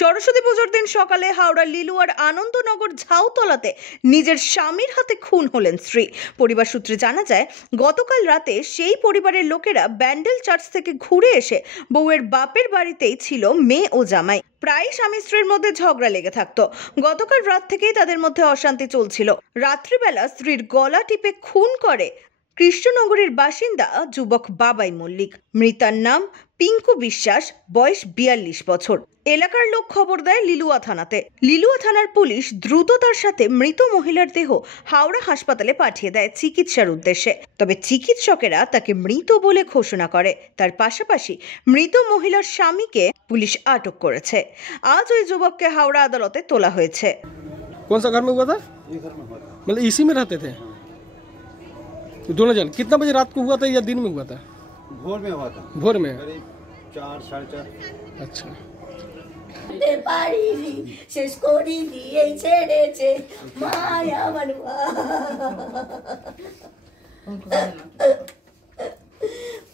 সরস্বতী পুজোর দিন সকালে হাওড়া লিলুয়ার আনন্দনগর ঝাউতলাতে নিজের স্বামীর হাতে খুন হলেন স্ত্রী। পরিবার সূত্রে জানা যায়, গতকাল রাতে সেই পরিবারের লোকেরা ব্যান্ডেল চার্চ থেকে ঘুরে এসে বউয়ের বাপের বাড়িতেই ছিল মেয়ে ও জামাই। প্রায় স্বামী স্ত্রীর মধ্যে ঝগড়া লেগে থাকতো। গতকাল রাত থেকেই তাদের মধ্যে অশান্তি চলছিল। রাত্রিবেলা স্ত্রীর গলা টিপে খুন করে কৃষ্ণনগরের বাসিন্দা যুবক বাবাই মল্লিক। মৃতার নাম পিঙ্কু বিশ্বাস, বয়স 42 বছর। এলাকার লোক খবর দেয় লিলুয়া থানাতে। লিলুয়া থানার পুলিশ দ্রুত তার সাথে মৃত মহিলার দেহ হাওড়া হাসপাতালে পাঠিয়ে দেয় চিকিৎসার উদ্দেশ্যে। তবে চিকিৎসকেরা তাকে মৃত বলে ঘোষণা করে। তার পাশাপাশি মৃত মহিলার স্বামীকে পুলিশ আটক করেছে। আজ ওই যুবককে হাওড়া আদালতে তোলা হয়েছে। कौन सा घर में हुआ था? मतलब इसी में रहते थे दोनों जन? कितना बजे रात को हुआ था या दिन में हुआ था? भोर में हुआ था। भोर में? करीब 4 साढ़े 4। अच्छा। শেষ করি দিয়ে ছেড়েছে মায়া আমার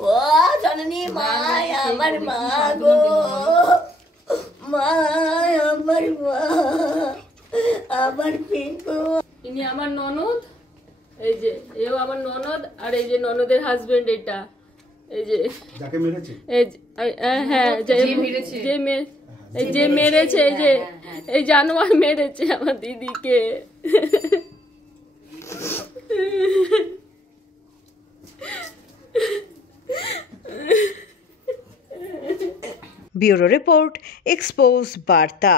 ও জননী মায়া আমার মা গো, মায়া আমার মা, আমার পিঙ্কু। ইনি আমার ননদ, এই যে এও আমার ননদ, আর এই যে ননদের হাজবেন্ড, এটা এই যে যাকে মেরেছে, এই হ্যাঁ যে মেরেছে, এই যে এই জানোয়ার মেরেছে আমার দিদিকে। ব্যুরো রিপোর্ট, এক্সপোজ বার্তা।